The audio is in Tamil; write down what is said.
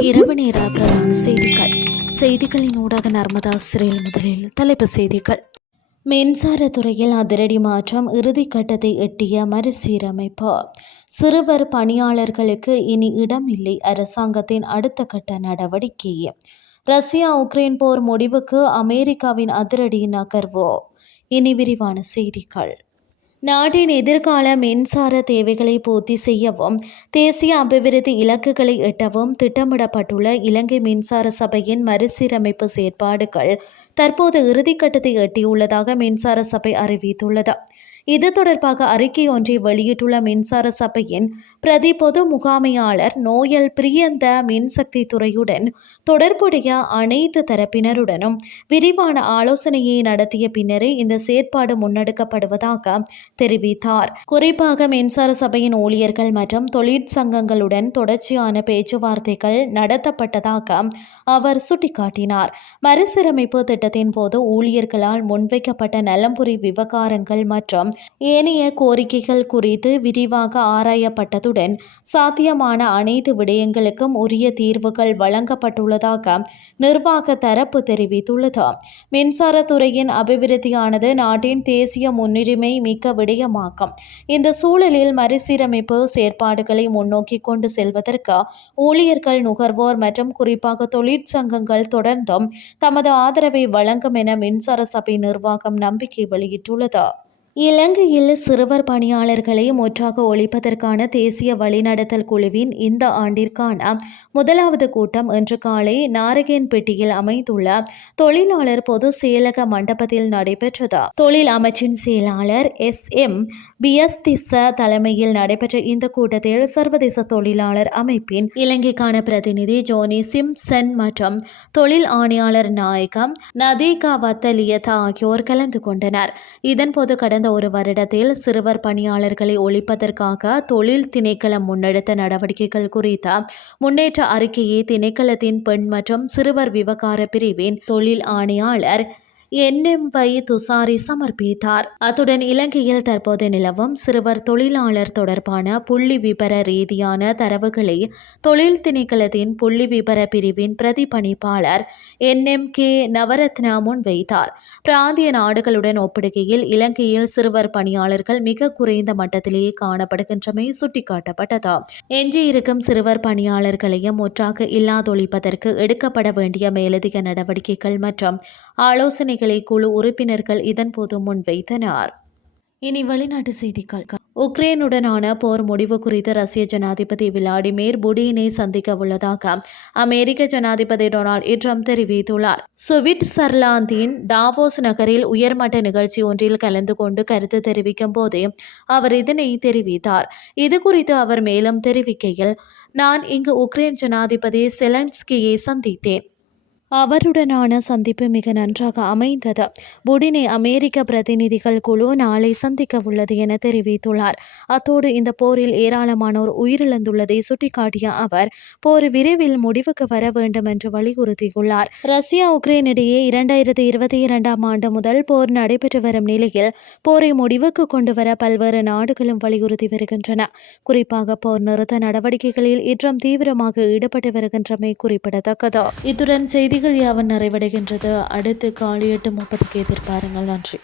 இரவு நேர பிரதான செய்திகள். செய்திகளின் ஊடாக நர்மதா சிறையில் முதலில் தலைப்பு செய்திகள். மின்சாரத்துறையில் அதிரடி மாற்றம் இறுதிக்கட்டத்தை எட்டிய மறுசீரமைப்பு. சிறுவர் பணியாளர்களுக்கு இனி இடமில்லை. அரசாங்கத்தின் அடுத்த கட்ட நடவடிக்கை. ரஷ்யா உக்ரைன் போர் முடிவுக்கு அமெரிக்காவின் அதிரடி நகர்வு. இனி விரிவான செய்திகள். நாட்டின் எதிர்கால மின்சார தேவைகளை பூர்த்தி செய்யவும் தேசிய அபிவிருத்தி இலக்குகளை எட்டவும் திட்டமிடப்பட்டுள்ள இலங்கை மின்சார சபையின் மறுசீரமைப்பு செயற்பாடுகள் தற்போது இறுதிக்கட்டத்தை எட்டியுள்ளதாக மின்சார சபை அறிவித்துள்ளது. இது தொடர்பாக அறிக்கை ஒன்றை வெளியிட்டுள்ள மின்சார சபையின் பிரதி பொது முகாமையாளர் நோயல் பிரியந்த மின்சக்தி துறையுடன் தொடர்புடைய அனைத்து தரப்பினருடனும் விரிவான ஆலோசனையை நடத்திய பின்னரே இந்த செயற்பாடு முன்னெடுக்கப்படுவதாக தெரிவித்தார். குறிப்பாக மின்சார சபையின் ஊழியர்கள் மற்றும் தொழிற்சங்கங்களுடன் தொடர்ச்சியான பேச்சுவார்த்தைகள் நடத்தப்பட்டதாக அவர் சுட்டிக்காட்டினார். மறுசீரமைப்பு திட்டத்தின் போது ஊழியர்களால் முன்வைக்கப்பட்ட நலம்புரி விவகாரங்கள் மற்றும் ஏனைய கோரிக்கைகள் குறித்து விரிவாக ஆராயப்பட்டதுடன் சாத்தியமான அனைத்து விடயங்களுக்கும் உரிய தீர்வுகள் வழங்கப்பட்டுள்ளதாக நிர்வாக தரப்பு தெரிவித்துள்ளது. மின்சாரத்துறையின் அபிவிருத்தியானது நாட்டின் தேசிய முன்னுரிமை மிக்க விடயமாகும். இந்த சூழலில் மறுசீரமைப்பு செயற்பாடுகளை முன்னோக்கி கொண்டு செல்வதற்கு ஊழியர்கள் நுகர்வோர் மற்றும் குறிப்பாக தொழிற்சங்கங்கள் தொடர்ந்தும் தமது ஆதரவை வழங்கும் என மின்சார சபை நிர்வாகம் நம்பிக்கை வெளியிட்டுள்ளது. இலங்கையில் சிறுவர் பணியாளர்களை முற்றாக ஒழிப்பதற்கான தேசிய வழிநடத்தல் குழுவின் இந்த ஆண்டிற்கான முதலாவது கூட்டம் இன்று காலை நாரகேன்பேட்டையில் அமைந்துள்ள தொழிலாளர் பொது செயலக மண்டபத்தில் நடைபெற்றது. தொழில் அமைச்சின் செயலாளர் எஸ். எம். பியஸ்திச தலைமையில் நடைபெற்ற இந்த கூட்டத்தில் சர்வதேச தொழிலாளர் அமைப்பின் இலங்கைக்கான பிரதிநிதி ஜோனி சிம்சன் மற்றும் தொழில் ஆணையாளர் நாயகம் நதீகா வத்தலியதா ஆகியோர் கலந்து கொண்டனர். இதன்போது கடந்த ஒரு வருடத்தில் சிறுவர் பணியாளர்களை ஒழிப்பதற்காக தொழில் திணைக்களம் முன்னெடுத்த நடவடிக்கைகள் குறித்த முன்னேற்ற அறிக்கையை திணைக்களத்தின் பெண் மற்றும் சிறுவர் விவகார பிரிவின் தொழில் ஆணையாளர் என்எம்வை துசாரி சமர்ப்பித்தார். அத்துடன் இலங்கையில் தற்போது நிலவும் சிறுவர் தொழிலாளர் தொடர்பான புள்ளி விபர ரீதியான தரவுகளை தொழில் திணைக்களத்தின் புள்ளி விபர பிரிவின் பிரதிபணிப்பாளர் என் எம் கே. நவரத்னா முன்வைத்தார். பிராந்திய நாடுகளுடன் ஒப்பிடுகையில் இலங்கையில் சிறுவர் பணியாளர்கள் மிக குறைந்த மட்டத்திலேயே காணப்படுகின்றமை சுட்டிக்காட்டப்பட்டது. எஞ்சியிருக்கும் சிறுவர் பணியாளர்களையும் முற்றாக இல்லாதொழிப்பதற்கு எடுக்கப்பட வேண்டிய மேலதிக நடவடிக்கைகள் மற்றும் ஆலோசனைகள் குழு உறுப்பினர்கள் இதன்போது முன்வைத்தனர் இனி வெளிநாட்டு செய்திகள். உக்ரைனுடனான போர் முடிவு குறித்து ரஷ்ய ஜனாதிபதி விளாடிமிர் புடினை சந்திக்க உள்ளதாக அமெரிக்க ஜனாதிபதி டொனால்டு ட்ரம்ப் தெரிவித்துள்ளார். சுவிட்சர்லாந்தின் டாவோஸ் நகரில் உயர்மட்ட நிகழ்ச்சி ஒன்றில் கலந்து கொண்டு கருத்து தெரிவிக்கும் போதே அவர் இதனை தெரிவித்தார். இது குறித்து அவர் மேலும் தெரிவிக்கையில் நான் இங்கு உக்ரைன் ஜனாதிபதி செலன்ஸ்கியை சந்தித்தேன். அவருடனான சந்திப்பு மிக நன்றாக அமைந்தது. புடினை அமெரிக்க பிரதிநிதிகள் குழு நாளை சந்திக்க உள்ளது என தெரிவித்துள்ளார். அத்தோடு இந்த போரில் ஏராளமானோர் உயிரிழந்துள்ளதை சுட்டிக்காட்டிய அவர் போர் விரைவில் முடிவுக்கு வர வேண்டும் என்று வலியுறுத்தியுள்ளார். ரஷ்யா உக்ரைன் இடையே இரண்டாயிரத்தி இருபத்தி இரண்டாம் ஆண்டு முதல் போர் நடைபெற்று வரும் நிலையில் போரை முடிவுக்கு கொண்டு வர பல்வேறு நாடுகளும் வலியுறுத்தி வருகின்றன. குறிப்பாக போர் நிறுத்த நடவடிக்கைகளில் இன்றும் தீவிரமாக ஈடுபட்டு வருகின்றமை குறிப்பிடத்தக்கது. இத்துடன் செய்திகள் யாவன் நிறைவடைகின்றது? அடுத்து காலை எட்டு முப்பதுக்கு எதிர்பாருங்கள். நன்றி.